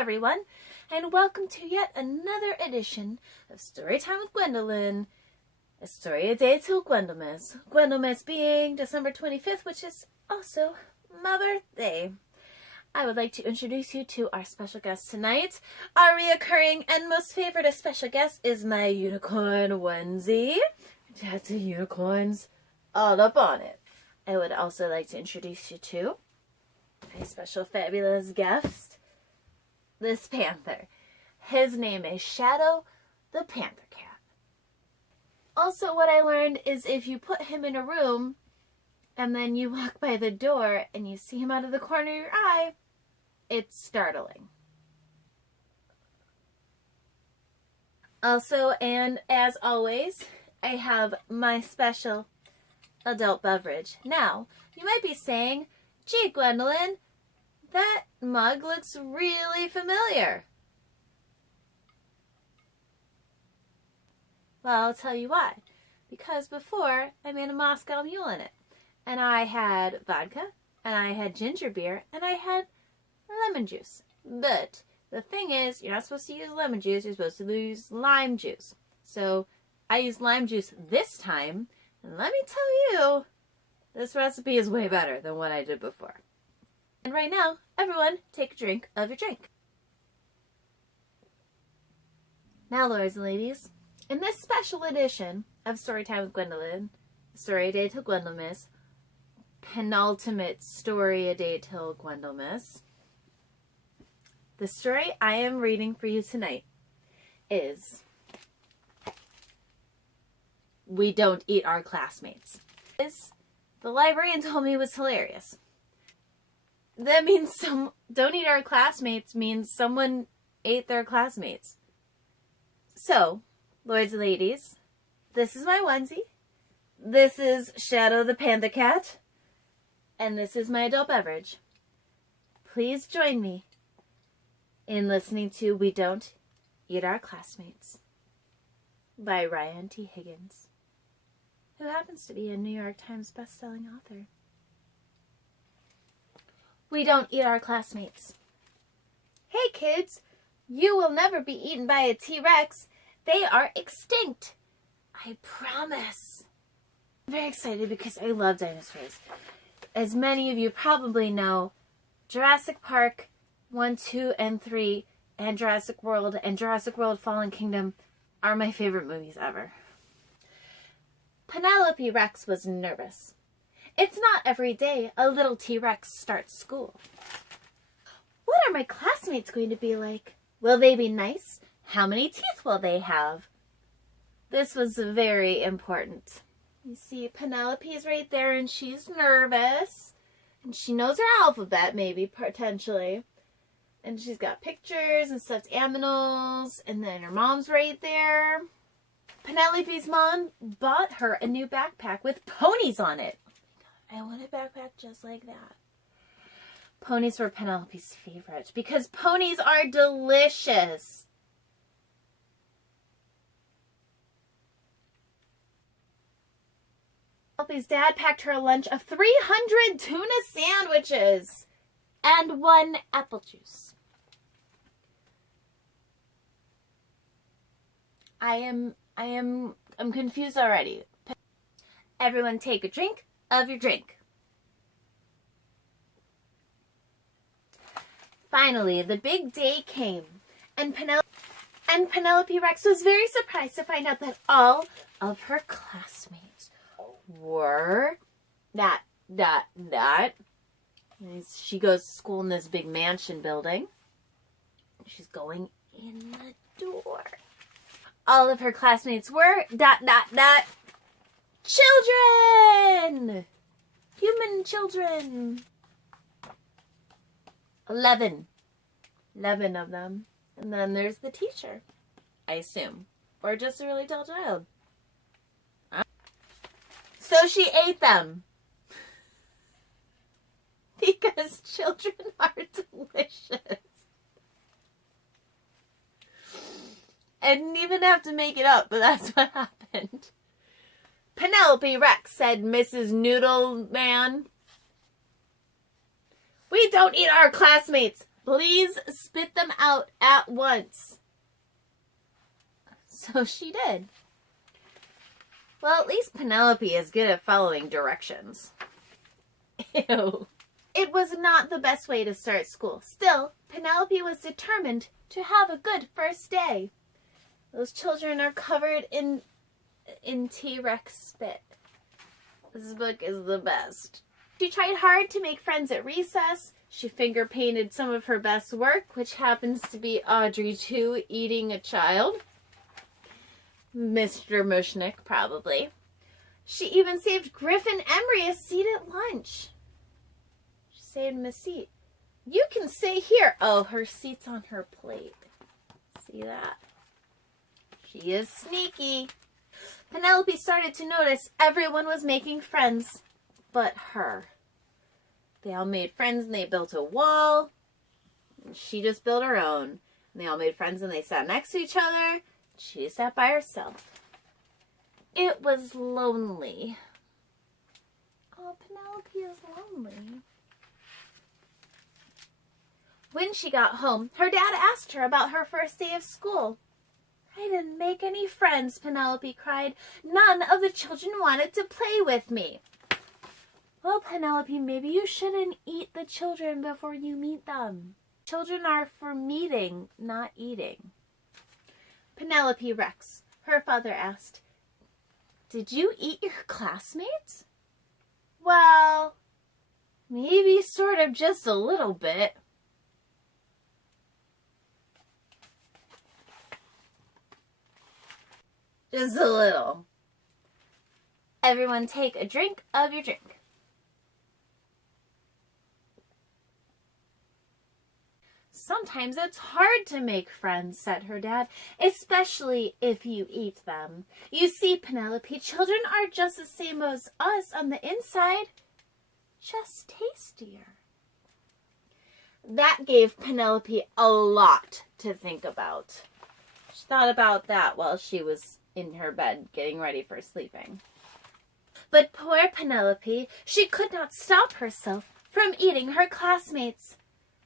everyone, and welcome to yet another edition of Storytime with Gwendolyn, a story a day till Gwendylmas. Gwendylmas being December 25th, which is also my birthday. I would like to introduce you to our special guest tonight. Our reoccurring and most favorite special guest is my unicorn onesie, which has the unicorns all up on it. I would also like to introduce you to my special fabulous guest, this panther. His name is Shadow the Panther Cat. Also, what I learned is if you put him in a room and then you walk by the door and you see him out of the corner of your eye, it's startling. Also, and as always, I have my special adult beverage. Now, you might be saying, gee, Gwendolyn, that mug looks really familiar. Well, I'll tell you why. Because before, I made a Moscow Mule in it. And I had vodka, and I had ginger beer, and I had lemon juice. But the thing is, you're not supposed to use lemon juice, you're supposed to use lime juice. So I used lime juice this time, and let me tell you, this recipe is way better than what I did before. And right now, everyone, take a drink of your drink. Now, lords and ladies, in this special edition of Storytime with Gwendolyn, Story a Day Till Gwendylmas, penultimate Story a Day Till Gwendylmas, the story I am reading for you tonight is We Don't Eat Our Classmates. The librarian told me it was hilarious. That means don't eat our classmates means someone ate their classmates. So, lords and ladies, this is my onesie. This is Shadow the Panther Cat. And this is my adult beverage. Please join me in listening to We Don't Eat Our Classmates by Ryan T Higgins, who happens to be a New York Times best-selling author. We don't eat our classmates. Hey kids, you will never be eaten by a T-Rex. They are extinct. I promise. I'm very excited because I love dinosaurs. As many of you probably know, Jurassic Park 1, 2, and 3, and Jurassic World Fallen Kingdom are my favorite movies ever. Penelope Rex was nervous. It's not every day a little T-Rex starts school. What are my classmates going to be like? Will they be nice? How many teeth will they have? This was very important. You see, Penelope's right there and she's nervous. And she knows her alphabet, maybe, potentially. And she's got pictures and stuffed animals. And then her mom's right there. Penelope's mom bought her a new backpack with ponies on it. I want a backpack just like that. Ponies were Penelope's favorite because ponies are delicious. Penelope's dad packed her a lunch of 300 tuna sandwiches and 1 apple juice. I'm confused already. Everyone take a drink of your drink. Finally, the big day came, and Penelope Rex was very surprised to find out that all of her classmates were not. She goes to school in this big mansion building. She's going in the door. All of her classmates were children! Human children. 11 of them. And then there's the teacher, I assume. Or just a really tall child. So she ate them. Because children are delicious. I didn't even have to make it up, but that's what happened. Penelope Rex, said Mrs. Noodle Man. We don't eat our classmates. Please spit them out at once. So she did. Well, at least Penelope is good at following directions. Ew. It was not the best way to start school. Still, Penelope was determined to have a good first day. Those children are covered in T-Rex spit. This book is the best. She tried hard to make friends at recess. She finger painted some of her best work, which happens to be Audrey 2 eating a child. Mr. Mushnick, probably. She even saved Griffin Emery a seat at lunch. She saved him a seat. You can stay here. Oh, her seat's on her plate. See that? She is sneaky. Penelope started to notice everyone was making friends but her. They all made friends and they built a wall. She just built her own. And they all made friends and they sat next to each other. She sat by herself. It was lonely. Oh, Penelope is lonely. When she got home, her dad asked her about her first day of school. I didn't make any friends, Penelope cried. None of the children wanted to play with me. Well, Penelope, maybe you shouldn't eat the children before you meet them. Children are for meeting, not eating. Penelope Rex, her father asked, did you eat your classmates? Well, maybe sort of just a little bit. Just a little. Everyone take a drink of your drink. Sometimes it's hard to make friends, said her dad, especially if you eat them. You see, Penelope, children are just the same as us on the inside, just tastier. That gave Penelope a lot to think about. She thought about that while she was in her bed getting ready for sleeping. But poor Penelope, she could not stop herself from eating her classmates.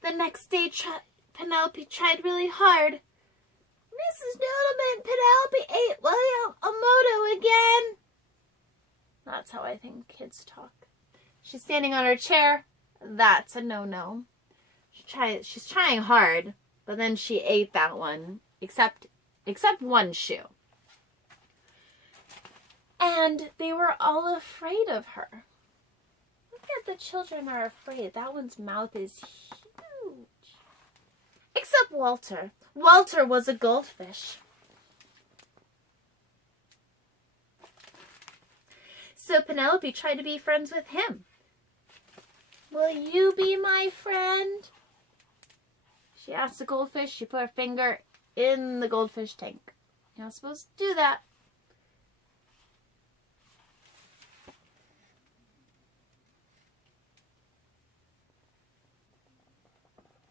The next day, Penelope tried really hard. Mrs. Noodleman, Penelope ate William Amoto again. That's how I think kids talk. She's standing on her chair. That's a no-no. She's trying hard, but then she ate that one, except one shoe. And they were all afraid of her. Look at the children are afraid. That one's mouth is huge. Except Walter. Walter was a goldfish. So Penelope tried to be friends with him. Will you be my friend? She asked the goldfish. She put her finger in the goldfish tank. You're not supposed to do that.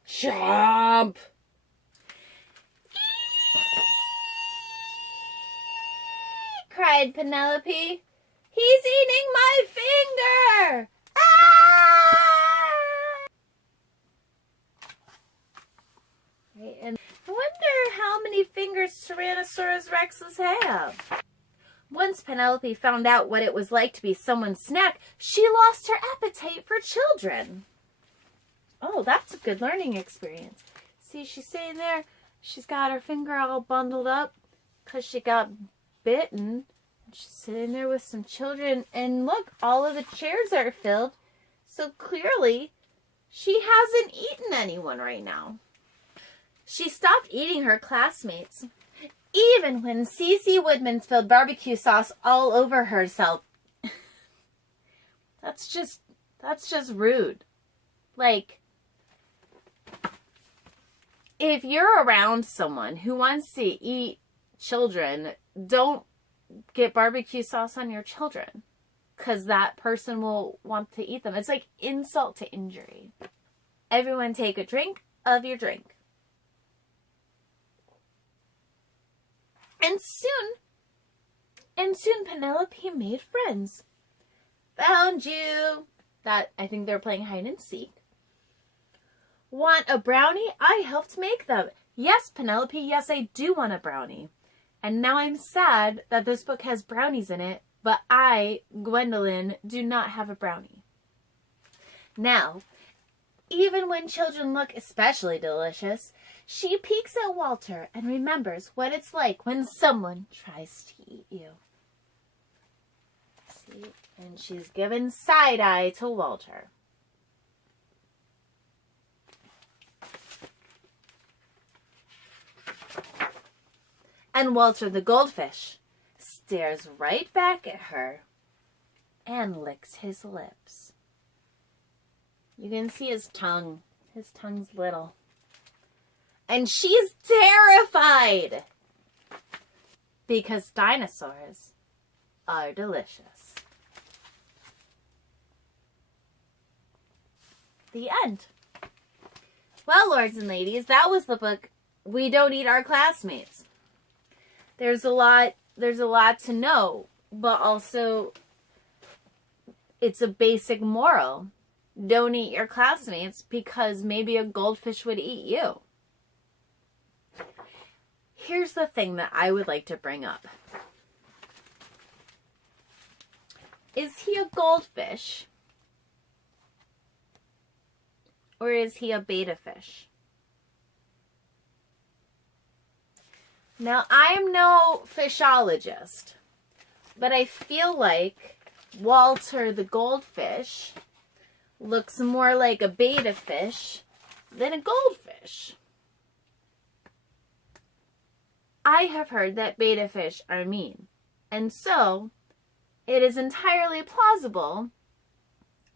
Chomp! Cried Penelope. He's eating my finger! Ah! Right, and I wonder how many fingers Tyrannosaurus Rexes have. Once Penelope found out what it was like to be someone's snack, she lost her appetite for children. Oh, that's a good learning experience. See, she's sitting there. She's got her finger all bundled up because she got bitten. She's sitting there with some children. And look, all of the chairs are filled. So clearly, she hasn't eaten anyone right now. She stopped eating her classmates. Even when Cece Woodman spilled barbecue sauce all over herself. That's just rude. Like, if you're around someone who wants to eat children, don't get barbecue sauce on your children, because that person will want to eat them. It's like insult to injury. Everyone take a drink of your drink. And soon Penelope made friends. Found you. I think they're playing hide and seek. Want a brownie? I helped make them. Yes, Penelope, yes, I do want a brownie. And now I'm sad that this book has brownies in it, but I, Gwendolyn, do not have a brownie. Now, even when children look especially delicious, she peeks at Walter and remembers what it's like when someone tries to eat you. See? And she's given side-eye to Walter. And Walter the goldfish stares right back at her and licks his lips. You can see his tongue. His tongue's little. And she's terrified because dinosaurs are delicious. The end. Well, lords and ladies, that was the book We Don't Eat Our Classmates. There's a lot to know, but also it's a basic moral. Don't eat your classmates because maybe a goldfish would eat you. Here's the thing that I would like to bring up. Is he a goldfish? Or is he a betta fish? Now, I am no fishologist, but I feel like Walter the goldfish looks more like a betta fish than a goldfish. I have heard that betta fish are mean, and so it is entirely plausible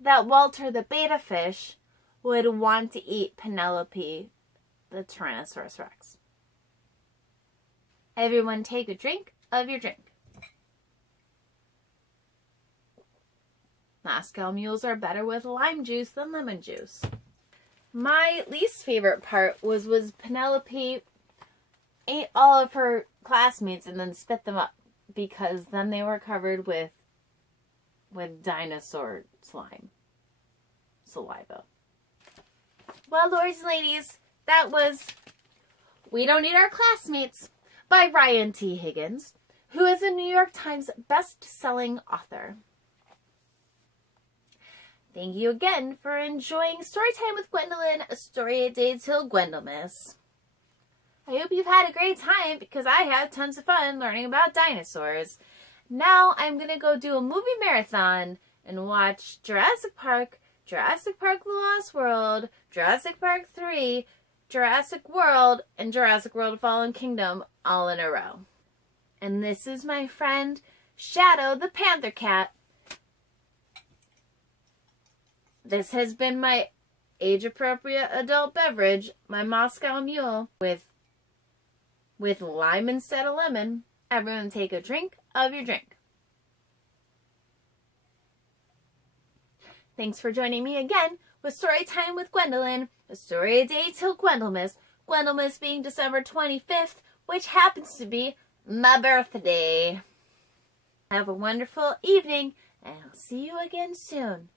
that Walter the betta fish would want to eat Penelope the Tyrannosaurus Rex. Everyone take a drink of your drink. Moscow mules are better with lime juice than lemon juice. My least favorite part was Penelope ate all of her classmates and then spit them up because then they were covered with dinosaur saliva. Well, lords and ladies, that was We Don't Eat Our Classmates by Ryan T Higgins, who is a New York Times best-selling author. Thank you again for enjoying Storytime with Gwendolyn, a story a day till Gwendolmas. I hope you've had a great time because I had tons of fun learning about dinosaurs. Now I'm going to go do a movie marathon and watch Jurassic Park, Jurassic Park The Lost World, Jurassic Park 3, Jurassic World, and Jurassic World Fallen Kingdom all in a row. And this is my friend Shadow the Panther Cat. This has been my age-appropriate adult beverage, my Moscow Mule, with lime instead of lemon. Everyone take a drink of your drink. Thanks for joining me again with Storytime with Gwendolyn, a story a day till Gwendolmas. Gwendolmas being December 25th, which happens to be my birthday. Have a wonderful evening, and I'll see you again soon.